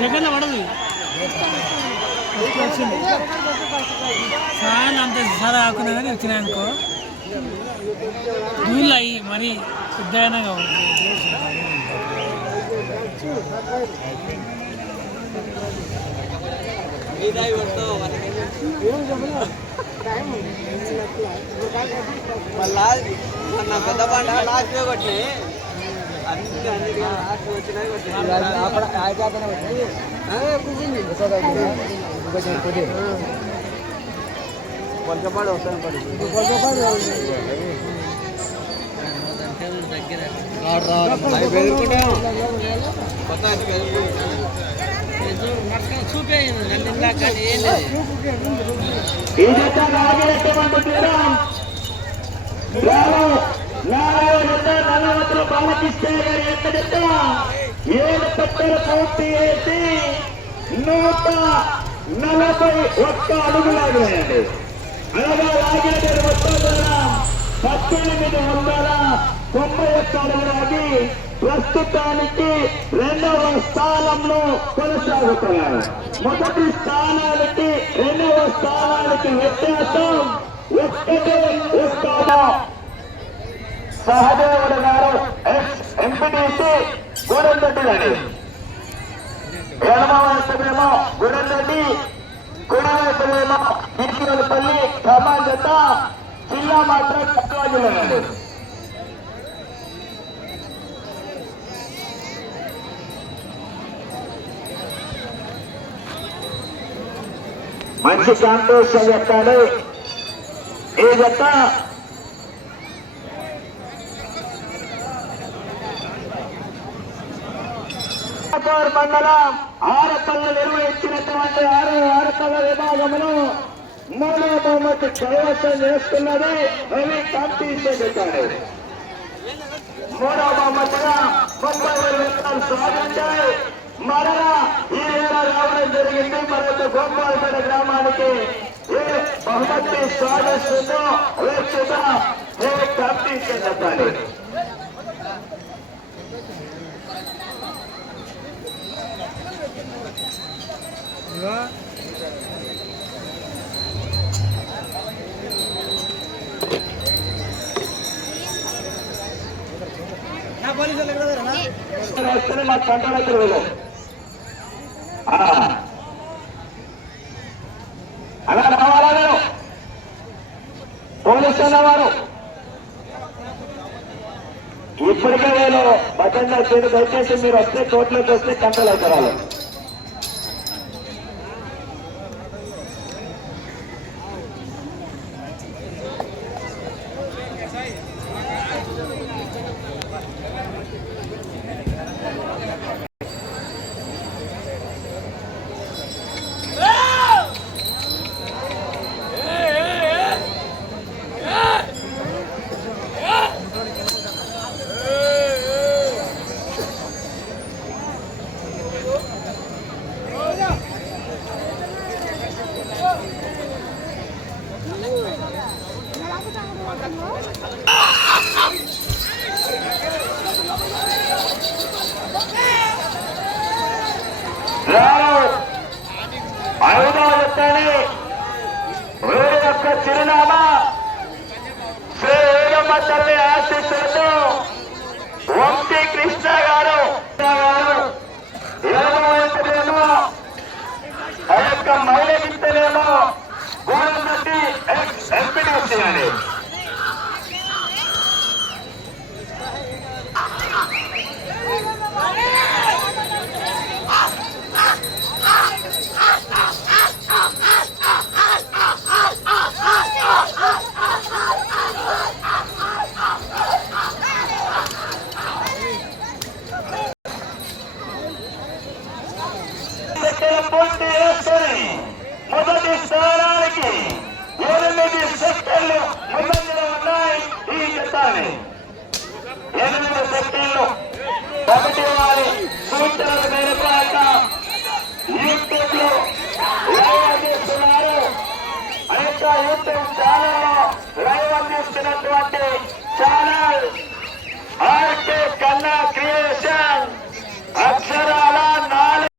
Second పడదు వచ్చింది చాలా అంత సరే ఆకున్నా కానీ వచ్చినాయి అనుకో నీళ్ళు అయ్యి మరి పెద్ద అయినా కావాలి మళ్ళా పెద్ద పంట లాస్ట్ కొట్టినాయి అన్నిటికీ లాస్ట్ వచ్చినాయి కొంచెంపాడు వస్తాను బాలకృష్ణ గారి యొక్క జత 7 పట్టలు పూర్తి చేసి 141 అడుగులు లాగినాయండి. అలాగే లాగిన మొత్తం 1891 అడుగులు లాగి ప్రస్తుతానికి 2వ స్థానంలో కొనసాగుతున్నారు. మొదటి స్థానానికి 2వ స్థానానికి వ్యత్యాసం 1 సహదేవుడు గారు ఎంపీటీసీ గూడెంరెడ్డి గారి ఎడమవైపునేమో గూడెంరెడ్డి, కుడివైపునేమో కిటికీలపల్లి ఖమ్మం జత జిల్లా మాత్రం కట్టువాజులండి. మంచి కాంపిటీషన్ చెప్పాలి ఈ జత. మండలం ఆరపల్లి నిర్వహించినటువంటి ఆరపల్లి విభాగమును 3వ బహుమతి కైవసం చేస్తున్నది రవి కాంపిటీషన్ చెప్పాడు. 3వ బహుమతిగా 30,000 రూపాయలు సాధించాయి. మరలా ఈ ఏడాది రావడం జరిగింది. మరొక గోపాలపేట గ్రామానికి ఏ బహుమతి సాధిస్తుందో వేస్తున్నా రవి కాంపిటీషన్ చెప్పాలి. మా కంట్రోల్ అలా రావాలా నేను పోలీసు అన్నవారు ఇప్పటికే నేను భజన చేసి దయచేసి మీరు వస్తే కోర్టులోకి వస్తే కంట్రోల్ అవుతారు. వీరి యొక్క చిరునామా శ్రీ ఏగమ్మ తల్లి ఆశీస్సులతో వంశీ కృష్ణ గారు ఎడమవైపునేమో ఆ యొక్క మహిళగిస్తేనేమో గోడమట్టి ఎంపీటీసీ అని పూర్తి చేసుకుని మొదటి స్థానానికి 8 సెకండ్లు ముందంజలో ఉన్నాయి. ఈ జతాన్ని 8 సెకండ్లు ఒకటి వారి సూచనల మేరకు యూట్యూబ్ లో లైవ్ అందిస్తున్నారు. ఆ యొక్క యూట్యూబ్ ఛానల్ లో లైవ్ అందిస్తున్నటువంటి ఛానల్ ఆర్కే కన్నా